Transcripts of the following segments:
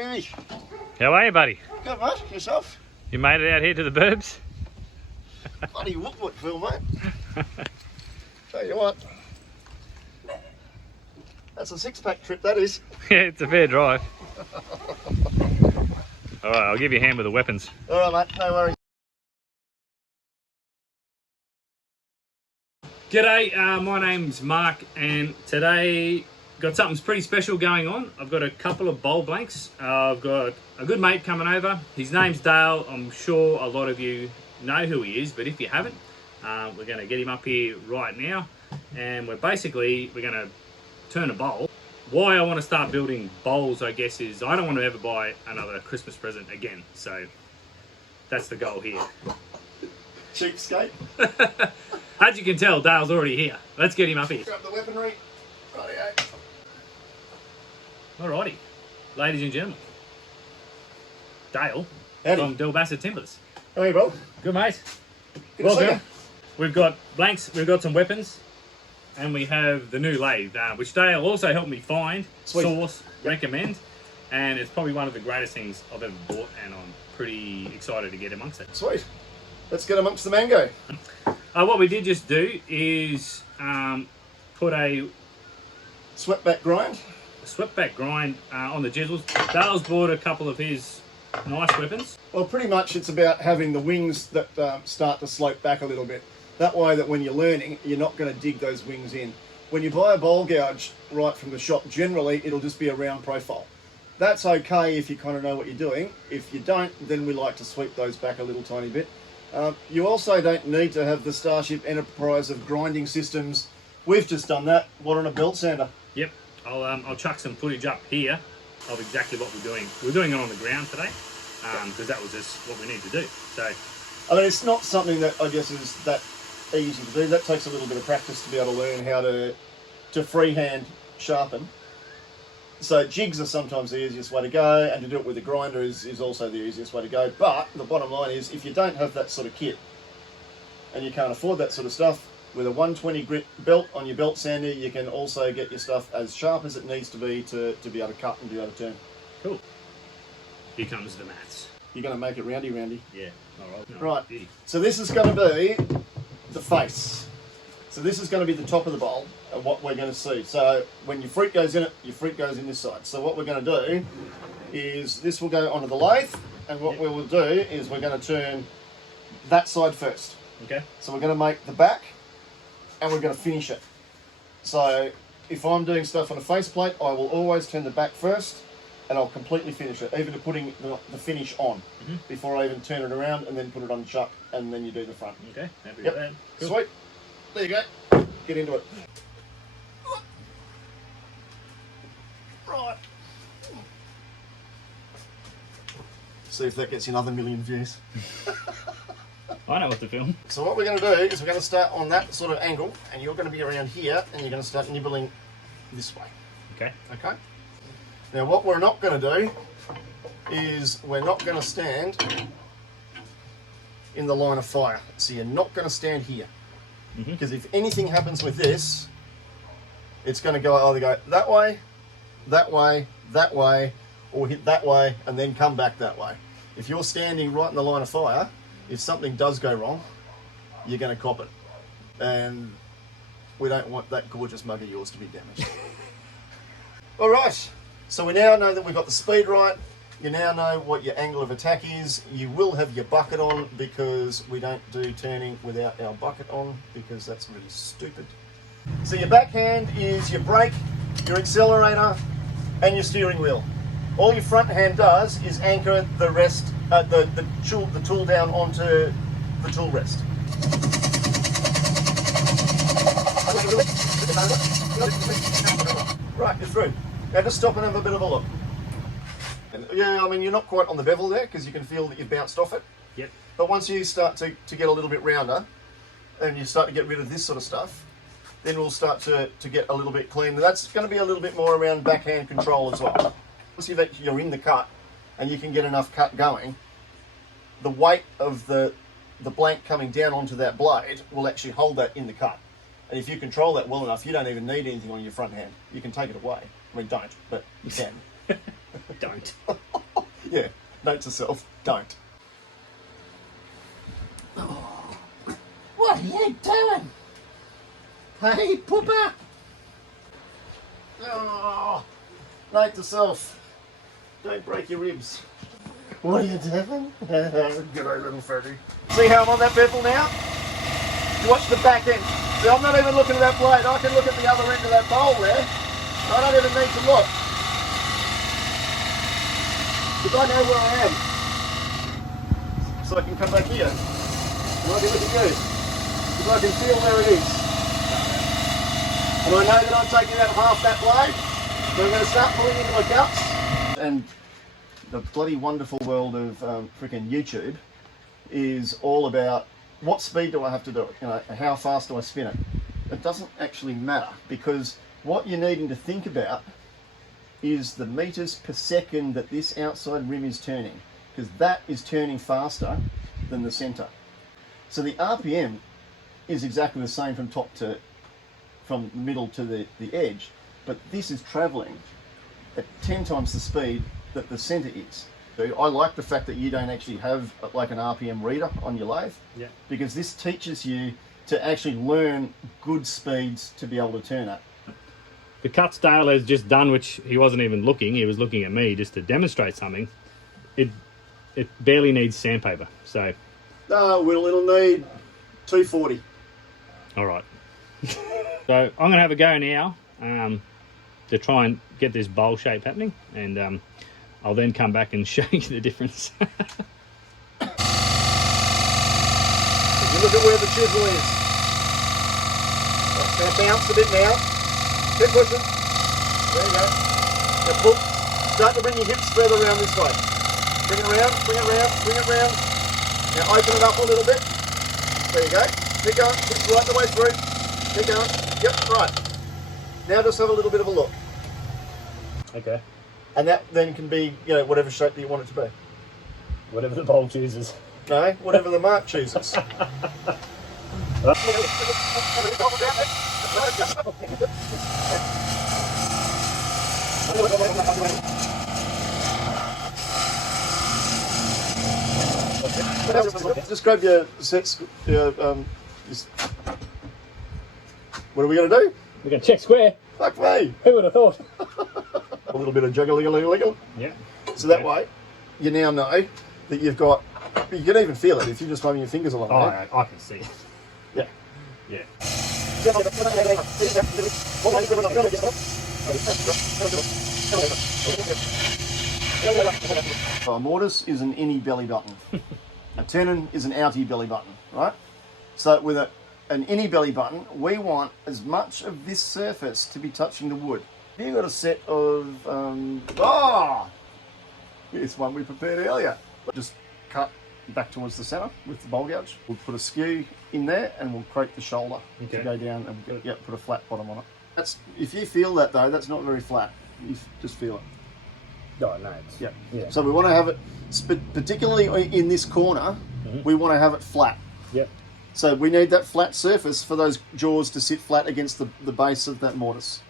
Groovy. How are you, buddy? Good, mate. Yourself? You made it out here to the burbs? Bloody Woodcraft, mate. Tell you what. That's a six-pack trip, that is. Yeah, it's a fair drive. All right, I'll give you a hand with the weapons. All right, mate. No worries. G'day, my name's Mark, and today got something pretty special going on. I've got a couple of bowl blanks. I've got a good mate coming over. His name's Dale. I'm sure a lot of you know who he is, but if you haven't, we're going to get him up here right now, and we're going to turn a bowl. Why I want to start building bowls, I guess, is I don't want to ever buy another Christmas present again. So that's the goal here. Cheapskate. As you can tell, Dale's already here. Let's get him up here. Grab the weaponry. Rightio. Alrighty, ladies and gentlemen, Dale Howdy. from DELBASID Timbers. How are you, bro? Good, mate. Good to see Welcome. you. We've got blanks, we've got some weapons, and we have the new lathe, which Dale also helped me find, Sweet. source, recommend, and it's probably one of the greatest things I've ever bought, and I'm pretty excited to get amongst it. Sweet. Let's get amongst the mango. What we did just do is put a Swept back grind. swept back grind on the chisels. Dale's bought a couple of his nice weapons. Well, pretty much it's about having the wings that start to slope back a little bit. That way that when you're learning, you're not going to dig those wings in. When you buy a bowl gouge right from the shop, generally it'll just be a round profile. That's okay if you kind of know what you're doing. If you don't, then we like to sweep those back a little tiny bit. You also don't need to have the Starship Enterprise of grinding systems. We've just done that. What, on a belt sander? Yep, I'll chuck some footage up here of exactly what we're doing. We're doing it on the ground today because that was just what we need to do. So, I mean, it's not something that I guess is that easy to do. That takes a little bit of practice to be able to learn how to freehand sharpen. So jigs are sometimes the easiest way to go, and to do it with a grinder is also the easiest way to go. But the bottom line is, if you don't have that sort of kit and you can't afford that sort of stuff, with a 120 grit belt on your belt sander, you can also get your stuff as sharp as it needs to be able to cut and be able to turn. cool. Here comes the maths. You're going to make it roundy roundy. Yeah, all right. Right, Yeah. so this is going to be the face. So this is going to be the top of the bowl and what we're going to see. So when your fruit goes in it, your fruit goes in this side. So what we're going to do is this will go onto the lathe, and what we will do is we're going to turn that side first. Okay. So we're going to make the back and we're going to finish it. So if I'm doing stuff on a faceplate, I will always turn the back first and I'll completely finish it, even to putting the finish on before I even turn it around and then put it on chuck, and then you do the front. Okay, happy Yep. with that. Cool. Sweet. There you go. Get into it. Right. See if that gets you another million views. I know what to film. So what we're going to do is we're going to start on that sort of angle, and you're going to be around here, and you're going to start nibbling this way. Okay. Okay? Now what we're not going to do is we're not going to stand in the line of fire. So you're not going to stand here. Because if anything happens with this, it's going to either go that way, that way, that way, or hit that way and then come back that way. If you're standing right in the line of fire, if something does go wrong, you're going to cop it. And we don't want that gorgeous mug of yours to be damaged. All right, so we now know that we've got the speed right. You now know what your angle of attack is. You will have your bucket on, because we don't do turning without our bucket on, because that's really stupid. So your backhand is your brake, your accelerator, and your steering wheel. All your front hand does is anchor the rest, the tool down onto the tool rest. Right, you're through. Now just stop and have a bit of a look. And yeah, I mean, you're not quite on the bevel there because you can feel that you've bounced off it. Yep. But once you start to get a little bit rounder and you start to get rid of this sort of stuff, then we'll start to get a little bit clean. That's going to be a little bit more around backhand control as well. Once you're in the cut and you can get enough cut going, the weight of the blank coming down onto that blade will actually hold that in the cut. And if you control that well enough, you don't even need anything on your front hand. You can take it away. I mean, don't, but you can. Don't. Yeah, note to self, don't. What are you doing? Hey, Pooper! Oh, note to self, don't break your ribs. What are you doing? Good old little Freddy. See how I'm on that bevel now? You watch the back end. See, I'm not even looking at that blade. I can look at the other end of that bowl there. I don't even need to look. Because I know where I am. So I can come back here. And I can look at you. Because I can feel where it is. And I know that I'm taking out half that blade. So I'm going to start pulling into my guts. And the bloody wonderful world of freaking YouTube is all about what speed do I have to do it? You know, how fast do I spin it? It doesn't actually matter, because what you're needing to think about is the meters per second that this outside rim is turning, because that is turning faster than the center. So the RPM is exactly the same from middle to the edge, but this is traveling at 10 times the speed that the center is. So I like the fact that you don't actually have like an RPM reader on your lathe, because this teaches you to actually learn good speeds to be able to turn at. The cuts Dale has just done, which he wasn't even looking, he was looking at me just to demonstrate something. It barely needs sandpaper, so. No, it'll need 240. All right. So I'm gonna have a go now to try and get this bowl shape happening, and I'll then come back and show you the difference. If you look at where the chisel is, it's going to bounce a bit now. Keep pushing. There you go. Now pull. Start to bring your hips further around this way. Bring it around, bring it around, bring it around. Now open it up a little bit. There you go. Keep going. Keep right the way through. Keep going. Yep, right. Now just have a little bit of a look. Okay. And that then can be, you know, whatever shape that you want it to be. Whatever the bowl chooses. No, whatever the mark chooses. Just grab your sets. What are we going to do? We're going to check square. Fuck me. Who would have thought? A little bit of juggle. Yeah. So that way, you now know that you've got. You can even feel it if you're just rubbing your fingers along there. I can see it. Yeah. Yeah. So a mortise is an innie belly button. A tenon is an outie belly button, right? So with an innie belly button, we want as much of this surface to be touching the wood. Here you've got a set of, here's one we prepared earlier. Just cut back towards the center with the bowl gouge. We'll put a skew in there and we'll create the shoulder to go down and put a flat bottom on it. That's, if you feel that though, that's not very flat. You just feel it. No, no. Yeah. So we want to have it, particularly in this corner, we want to have it flat. Yep. So we need that flat surface for those jaws to sit flat against the base of that mortise.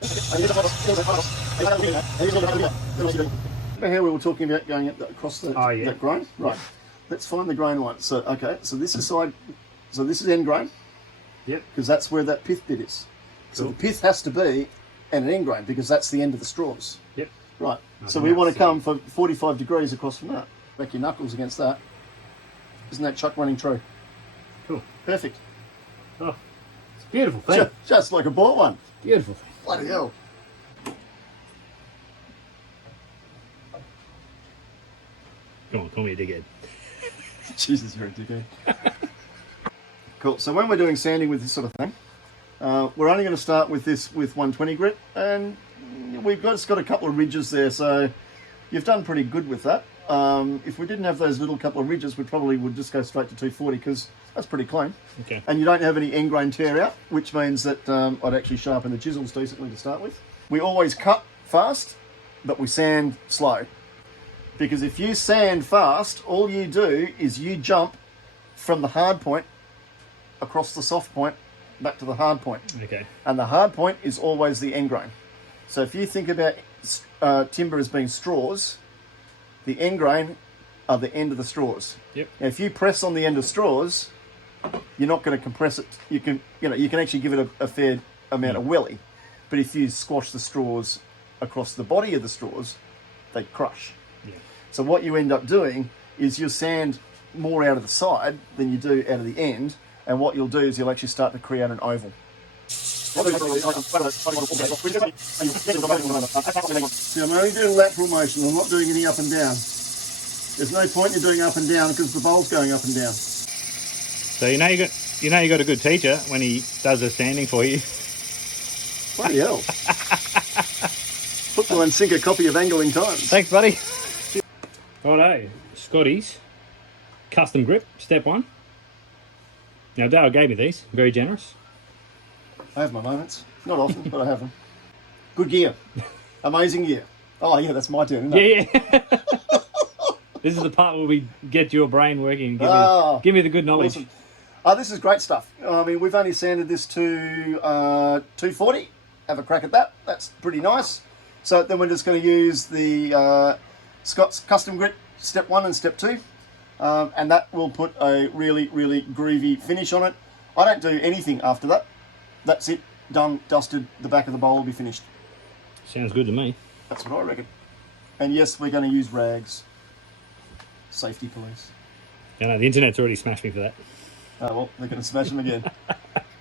Remember how we were talking about going across that grain? Right. Let's find the grain line. So okay, so this is end grain. Yep. Because that's where that pith bit is. So the pith has to be at an end grain because that's the end of the straws. Yep. Right. So we want to come for 45 degrees across from that. Back your knuckles against that. Isn't that chuck running true? Cool. Perfect. Oh, it's a beautiful thing. Just like a bought one. Beautiful thing. Bloody hell. Come on, call me a dickhead. Jesus, you're a dickhead. Cool. So when we're doing sanding with this sort of thing, we're only going to start with this with 120 grit, and it's got a couple of ridges there, so you've done pretty good with that. If we didn't have those little couple of ridges, we probably would just go straight to 240 because that's pretty clean. Okay. And you don't have any end grain tear out, which means that I'd actually sharpen the chisels decently to start with. We always cut fast, but we sand slow. Because if you sand fast, all you do is you jump from the hard point across the soft point back to the hard point. Okay. And the hard point is always the end grain. So if you think about timber as being straws, The end grain are the end of the straws. Yep. Now, if you press on the end of straws, you're not going to compress it. You can actually give it a fair amount of welly, but if you squash the straws across the body of the straws, they crush. Yeah. So what you end up doing is you'll sand more out of the side than you do out of the end, and what you'll do is you'll actually start to create an oval. See, I'm only doing lateral motion. I'm not doing any up and down. There's no point in doing up and down because the bowl's going up and down. So you know you got a good teacher when he does the sanding for you. Bloody hell. Hook, line, sinker copy of Angling Times. Thanks, buddy. Righto, Scotty's custom grip, step 1. Now Dale gave me these, very generous. I have my moments. Not often, but I have them. Good gear. Amazing gear. Oh yeah, that's my turn, isn't it? Yeah. This is the part where we get your brain working. Give me the good knowledge. Awesome. This is great stuff. I mean, we've only sanded this to 240. Have a crack at that. That's pretty nice. So then we're just going to use the Scott's Custom Grit Step 1 and Step 2. And that will put a really, really groovy finish on it. I don't do anything after that. That's it. Done, dusted. The back of the bowl will be finished. Sounds good to me. That's what I reckon. And yes, we're going to use rags. Safety police. You know, the internet's already smashed me for that. Oh, well, they're going to smash them again.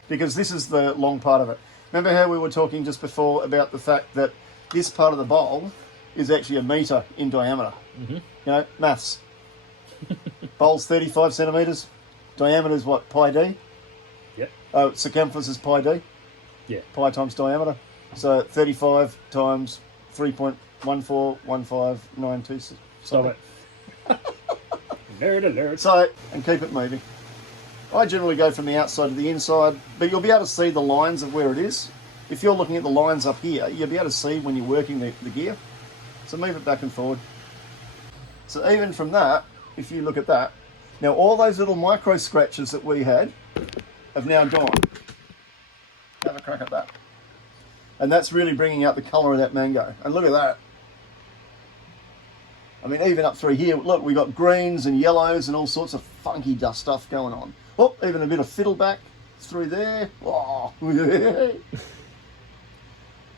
Because this is the long part of it. Remember how we were talking just before about the fact that this part of the bowl is actually 1 metre in diameter. Mm-hmm. You know, maths. Bowl's 35 centimetres. Diameter is what, pi d? Yep. Circumference is pi d? Yeah. Pi times diameter. So 35 times 3.141592. Stop it. Nerd alert. So, and keep it moving. I generally go from the outside to the inside, but you'll be able to see the lines of where it is. If you're looking at the lines up here, you'll be able to see when you're working the gear. So move it back and forward. So even from that, if you look at that, now all those little micro scratches that we had have now gone. Have a crack at that. And that's really bringing out the colour of that mango. And look at that. I mean, even up through here, look, we got greens and yellows and all sorts of funky dust stuff going on. Oh, even a bit of fiddleback through there. Oh.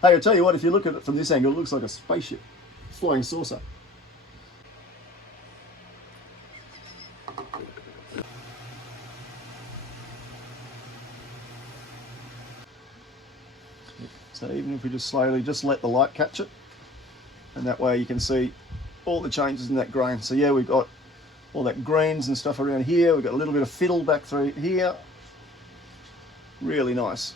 Hey, I tell you what, if you look at it from this angle, it looks like a spaceship, flying saucer. So even if we just slowly just let the light catch it, and that way you can see all the changes in that grain. So yeah, we've got all that greens and stuff around here. We've got a little bit of fiddle back through here. Really nice.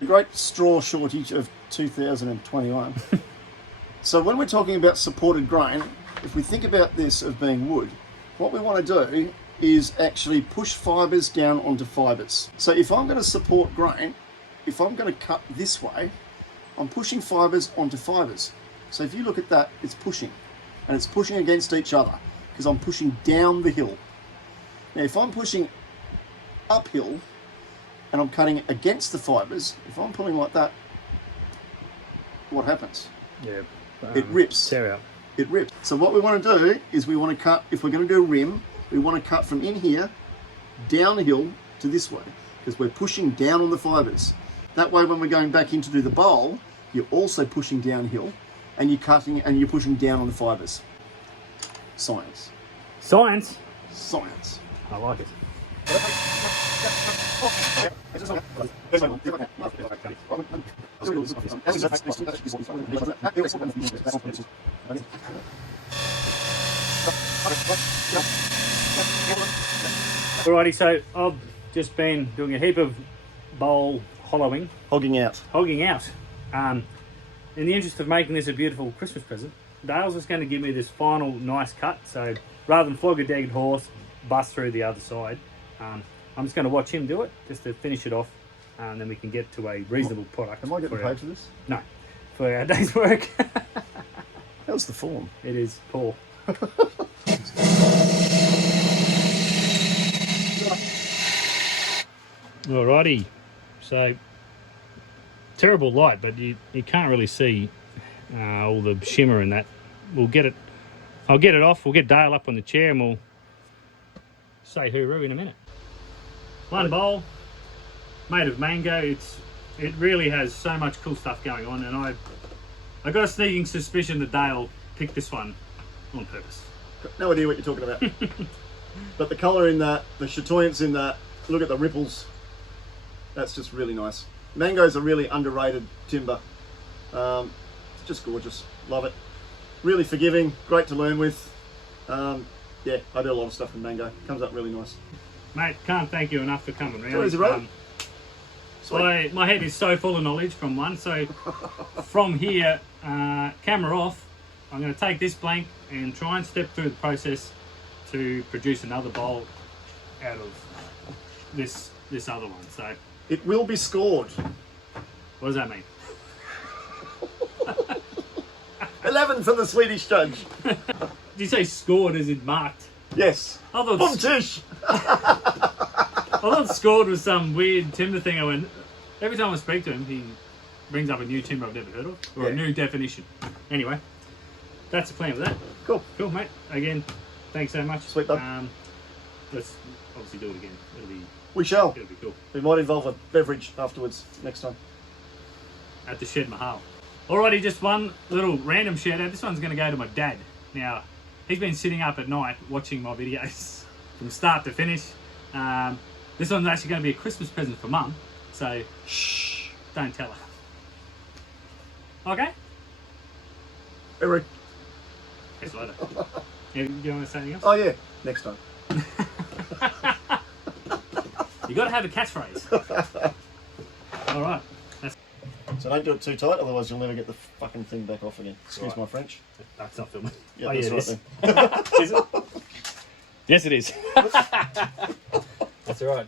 The great straw shortage of 2021. So when we're talking about supported grain, if we think about this of being wood, what we want to do is actually push fibres down onto fibres. So if I'm going to support grain, if I'm going to cut this way, I'm pushing fibres onto fibres. So if you look at that, it's pushing, and it's pushing against each other because I'm pushing down the hill. Now if I'm pushing uphill and I'm cutting against the fibres, if I'm pulling like that, what happens? Yeah. It rips. Tear out. It rips. So what we want to do is we want to cut, if we're going to do a rim, we want to cut from in here, down the hill to this way, because we're pushing down on the fibres. That way when we're going back in to do the bowl, you're also pushing downhill, and you're cutting and you're pushing down on the fibres. Science. Science? Science. I like it. Alrighty, so I've just been doing a heap of bowl hollowing. Hogging out. In the interest of making this a beautiful Christmas present, Dale's just going to give me this final nice cut. So rather than flog a dead horse, bust through the other side, I'm just going to watch him do it just to finish it off, and then we can get to a reasonable product. Am I getting paid for this? No, for our day's work. How's the form? It is poor. Alrighty, so terrible light, but you can't really see all the shimmer in that. We'll get it I'll get it off. We'll get Dale up on the chair and we'll say hooroo in a minute. One bowl made of mango. It really has so much cool stuff going on, and I got a sneaking suspicion that Dale picked this one on purpose. Got no idea what you're talking about. But the colour in that, the chatoyance in that, look at the ripples. That's just really nice. Mango's a really underrated timber. It's just gorgeous. Love it. Really forgiving, great to learn with. Yeah, I do a lot of stuff with mango. Comes up really nice. Mate, can't thank you enough for coming round. Easy, bro. My head is so full of knowledge from one, so from here, camera off, I'm going to take this blank and try and step through the process to produce another bowl out of this other one. So it will be scored. what does that mean? 11 for the Swedish judge. Did you say scored as in marked? Yes. I thought I thought scored was some weird timber thing. I went, every time I speak to him, he brings up a new timber I've never heard of, or a new definition. Anyway, that's the plan with that. Cool. Cool, mate. Again, thanks so much. Sweet, bud. Let's obviously do it again. We shall. It'll be cool. We might involve a beverage afterwards next time. At the Shed Mahal. Alrighty, just one little random shout out. This one's going to go to my dad. Now, he's been sitting up at night watching my videos from start to finish. This one's actually going to be a Christmas present for Mum, so shh, don't tell her. Okay? Eric. Catch you later. Yeah, do you want to say anything else? Oh yeah, next time. You got to have a catchphrase. All right. So don't do it too tight, otherwise you'll never get the fucking thing back off again. Excuse my French. That's not filming. Yeah, oh, that's yeah, right then. Is it? Yes, it is. That's all right.